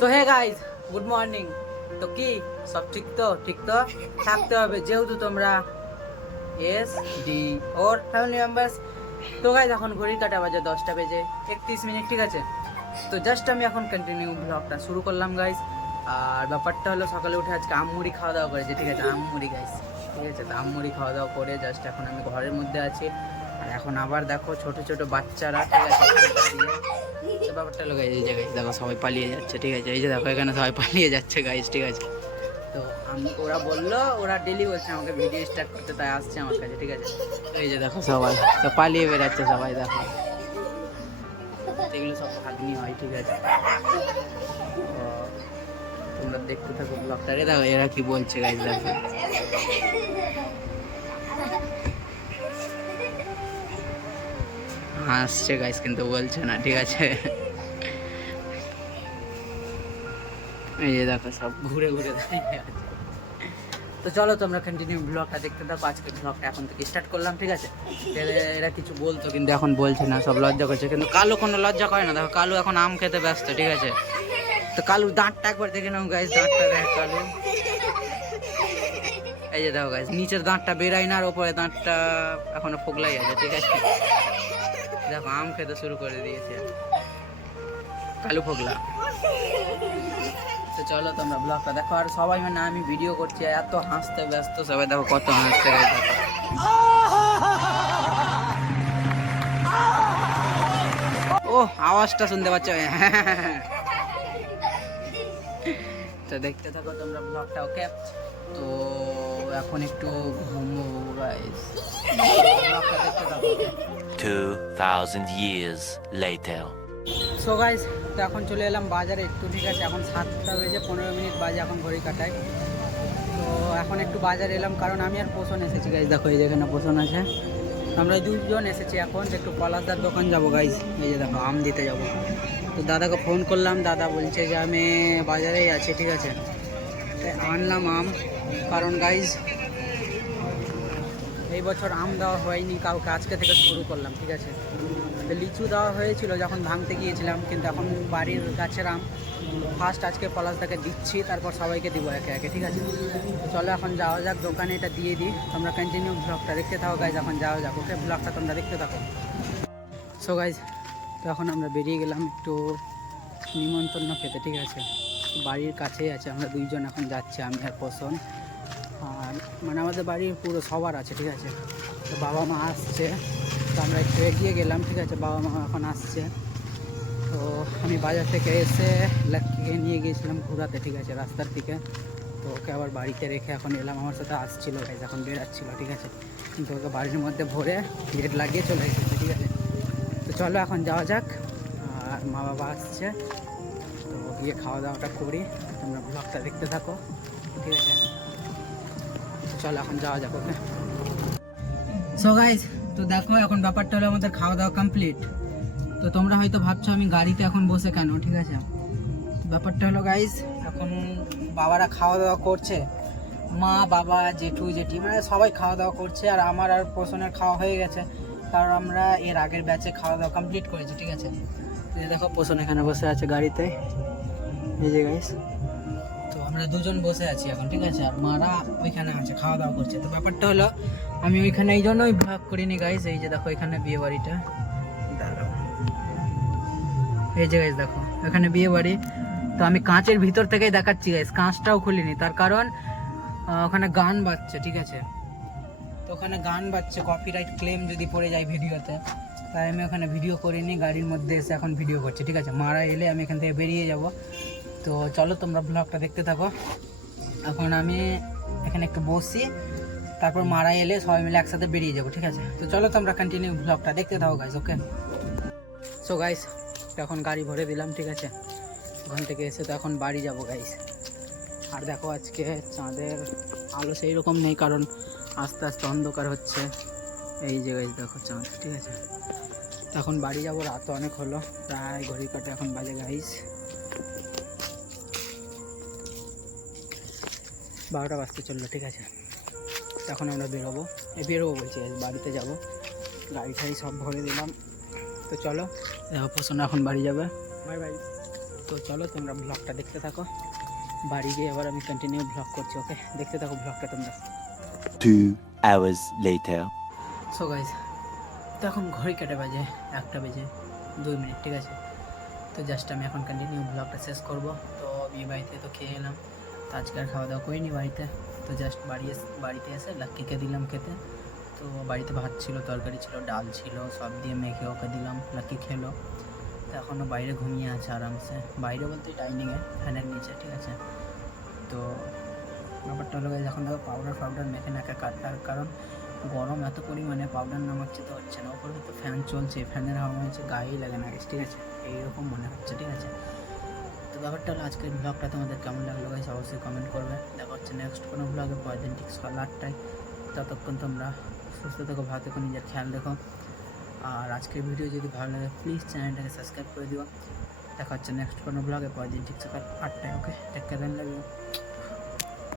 So hey guys, good morning. তো কি সব ঠিক তো থাকতে হবে, যেহেতু তোমরা S D or family members. তো গাইস এখন ঘড়ির কাঁটা বাজে 10টা বেজে 31 মিনিট, ঠিক আছে। তো জাস্ট আমি এখন কন্টিনিউ ব্লগটা শুরু করলাম গাইস। আর ব্যাপারটা হলো সকালে উঠে আজকে আমমুড়ি খাওয়া দাওয়া করেছে, ঠিক আছে। আমমুড়ি গাইস, ঠিক আছে। তো আমমুড়ি খাওয়া দাওয়া করে জাস্ট এখন আমি ঘরের মধ্যে আছি। আর এখন আবার দেখো ছোট ছোট বাচ্চারা, ঠিক আছে, তো ব্যাপারটা হলো গাইস, এই যে গাইস দেখো সবাই পালিয়ে যাচ্ছে, ঠিক আছে। এই যে দেখো এখানে সবাই পালিয়ে যাচ্ছে গাইস, ঠিক আছে। তো ওরা বললো, ওরা ডেলি বলছে আমাকে ভিডিও স্টার্ট করতে, তাই আসছে আমার কাছে, ঠিক আছে। তো এই যে দেখো সবাই তো পালিয়ে বেড়াচ্ছে সবাই, দেখো এগুলো সব ভাগ্নি হয়, ঠিক আছে। তো তোমরা দেখতে থাকো ব্লগটা। দেখো এরা কি বলছে গাইস, দেখো হাসছে গাইস কিন্তু বলছে না, ঠিক আছে। এই যে দেখো সব ঘুরে ঘুরে দাঁড়িয়ে আছে। তো চলো তোমরা কন্টিনিউ ব্লগটা দেখতে থাকো। আজকে ব্লগটা এখন থেকে স্টার্ট করলাম, ঠিক আছে। এরা কিছু বলতো কিন্তু এখন বলছে না, সব লজ্জা করছে। কিন্তু কালু কোনো লজ্জা করে না, দেখো কালু এখন আম খেতে ব্যস্ত, ঠিক আছে। তো কালুর দাঁতটা একবার দেখে নাও গাইস, দাঁতটা দেখ কালু। এই যে দেখো গাইস, নিচের দাঁতটা বেরাই না, আর ওপরে দাঁতটা এখনো ফোগলাই আছে, ঠিক আছে। দেখো আম খেতে শুরু করে দিয়েছে কালু ফোগলা। তো চলো তোমরা ব্লগটা দেখো। আর সবাই মানে আমি ভিডিও করছি, এত হাসতে ব্যস্ত সবাই, দেখো কত হাসতে গেছে। ও আওয়াজটা শুনতে পাচ্ছ? তো দেখতে থাকো তোমরা ব্লগটা, ওকে। তো এখন একটু ঘুমবো গাইস, ব্লগটা দেখতে থাকো। 2000 years later. সো গাইস, তো এখন চলে এলাম বাজারে একটু, ঠিক আছে। এখন 7টা বেজে 15 মিনিট বাজে এখন ঘড়ি কাটায়। তো এখন একটু বাজারে এলাম, কারণ আমি আর পোষণ এসেছি গাইস। দেখো এই যেখানে পোষণ আছে, আমরা দুজন এসেছি এখন একটু পলাশদার দোকান যাবো গাইস। এই যে দেখো আম দিতে যাব। তো দাদাকে ফোন করলাম, দাদা বলছে যে আমি বাজারেই আছি, ঠিক আছে। তাই আনলাম আম, কারণ গাইস এই বছর আম দেওয়া হয়নি কাউকে, আজকে থেকে শুরু করলাম, ঠিক আছে। লিচু দেওয়া হয়েছিল যখন ভাঙতে গিয়েছিলাম, কিন্তু এখন বাড়ির গাছের আম ফার্স্ট আজকে পলাশদাকে দিচ্ছি, তারপর সবাইকে দিব একে একে, ঠিক আছে। তো চলো এখন যাওয়া যাক দোকানে, এটা দিয়ে দিই। তোমরা কন্টিনিউ ব্লগটা দেখতে থাকো গাইজ, এখন যাওয়া যাক, ওকে। ব্লগটা তোমরা দেখতে থাকো। সো গাইজ, তো এখন আমরা বেরিয়ে গেলাম একটু নিমন্ত্রণ খেতে, ঠিক আছে। বাড়ির কাছেই আছে, আমরা দুইজন এখন যাচ্ছি, আমি আর পোষণ। আর মানে আমাদের বাড়ির পুরো সবার আছে, ঠিক আছে। তো বাবা মা আসছে, তো আমরা একটু এগিয়ে গেলাম, ঠিক আছে। বাবা মা এখন আসছে। তো আমি বাজার থেকে এসে লক্ষ্মীকে নিয়ে গিয়েছিলাম ঘোরাতে, ঠিক আছে, রাস্তার দিকে। তো ওকে আবার বাড়িতে রেখে এখন এলাম, আমার সাথে আসছিলো গাইজ, এখন বেরাচ্ছিলো, ঠিক আছে। কিন্তু ওকে বাড়ির মধ্যে ভরে গেট লাগিয়ে চলে এসেছে, ঠিক আছে। তো চলো এখন যাওয়া যাক। আর মা বাবা আসছে, তো গিয়ে খাওয়া দাওয়াটা করি। তোমরা ব্লগটা দেখতে থাকো, ঠিক আছে। তো চলো এখন যাওয়া যাক, ওকে। সো গাইজ, তো দেখো এখন ব্যাপারটা হলো আমাদের খাওয়া দাওয়া কমপ্লিট। তো তোমরা হয়তো ভাবছো আমি গাড়িতে এখন বসে কেন, ঠিক আছে। ব্যাপারটা হলো গাইজ, এখন বাবারা খাওয়া দাওয়া করছে, মা বাবা জেঠু জেঠি মানে সবাই খাওয়া দাওয়া করছে। আর আমার আর পোষণের খাওয়া হয়ে গেছে, কারণ আমরা এর আগের ব্যাচে খাওয়া দাওয়া কমপ্লিট করেছি, ঠিক আছে। এই দেখো পোষণ এখানে বসে আছে গাড়িতে, এই যে গাইজ। তো আমরা দুজন বসে আছি এখন, ঠিক আছে। আর মারা ওইখানে আছে খাওয়া দাওয়া করছে। তো ব্যাপারটা হলো আমি ওইখানে এই জন্যই ভাগ করিনি গাইজ। এই যে দেখো এখানে বিয়ে বাড়িটা, এই যে গাইজ দেখো এখানে বিয়ে বাড়ি। তো আমি কাঁচের ভিতর থেকেই দেখাচ্ছি গাইজ, কাঁচটাও খুলিনি, তার কারণ ওখানে গান বাজছে, ঠিক আছে। তো ওখানে গান বাজছে, কপিরাইট ক্লেম যদি পড়ে যায় ভিডিওতে, তাই আমি ওখানে ভিডিও করিনি, গাড়ির মধ্যে এসে এখন ভিডিও করছি, ঠিক আছে। মারা এলে আমি এখান থেকে বেরিয়ে যাব। তো চলো তোমরা ব্লগটা দেখতে থাকো। এখন আমি এখানে একটু বসি, তারপর মারা এলে সবাই মিলে একসাথে বেরিয়ে যাবো, ঠিক আছে। তো চলো তোমরা কন্টিনিউ ব্লগটা দেখতে থাকো গাইজ, ওকে। সো গাইজ, এখন গাড়ি ভরে দিলাম, ঠিক আছে। ওখান থেকে এসে তো এখন বাড়ি যাব গাইজ। আর দেখো আজকে চাঁদের আলো সেই রকম নেই, কারণ আস্তে আস্তে অন্ধকার হচ্ছে। এই যে গাইজ দেখো চাঁদ, ঠিক আছে। তো এখন বাড়ি যাব, রাত অনেক হলো, প্রায় ঘড়ি কাটে এখন বাজে গাইজ 12টা বাজতে চললো, ঠিক আছে। তখন আমরা বেরোবো বলছি, বাড়িতে যাব। গাড়ি ঠাড়ি সব ভরে দিলাম। তো চলো পোষণ এখন বাড়ি যাবে, বাই বাই। তো চলো তোমরা ব্লগটা দেখতে থাকো, বাড়ি গিয়ে এবার আমি কন্টিনিউ ব্লগ করছি। ওকে, দেখতে থাকো ব্লগটা তোমরা। 2 hours later. সো গাইজ, তো এখন ঘড়ি কেটে বাজে 1:02, ঠিক আছে। তো জাস্ট আমি এখন কন্টিনিউ ব্লগটা শেষ করব। তো বিয়ে বাড়িতে তো খেয়ে এলাম, তো আজকে আর খাওয়া দাওয়া করিনি বাড়িতে। তো জাস্ট বাড়িতে এসে লাক্কিকে দিলাম খেতে। তো বাড়িতে ভাত ছিল, তরকারি ছিল, ডাল ছিল, সব দিয়ে মেখে ওকে দিলাম, লাক্কি খেলো। তো এখনও বাইরে ঘুমিয়ে আছে আরামসে, বাইরে বলতে ডাইনিংয়ে ফ্যানের নিচে, ঠিক আছে। তো ব্যাপারটা হলো এখন দেখো পাউডার মেখে নাকে কাটার কারণ গরম এত পরিমাণে পাউডার না মাখছে তো হচ্ছে না, ওপরে তো ফ্যান চলছে, ফ্যানের হাওয়া হচ্ছে গায়েই লাগে না, ঠিক আছে, এইরকম মনে হচ্ছে, ঠিক আছে। তো ব্যাপারটা হলো আজকের ব্লগটা তোমাদের কেমন লাগলো গাইস অবশ্যই কমেন্ট করবে। দেখা হচ্ছে নেক্সট কোনো ব্লগে, পরের দিন ঠিক সকাল 8টায়। ততক্ষণ তোমরা সুস্থ থেকো, ভালো থেকো, নিজের খেয়াল রেখো। আর আজকের ভিডিও যদি ভালো লাগে প্লিজ চ্যানেলটাকে সাবস্ক্রাইব করে দিও। দেখা হচ্ছে নেক্সট কোনো ব্লগে, পরের দিন ঠিক সকাল 8টায়। ওকে, টেক কেয়ার, লাভ ইউ।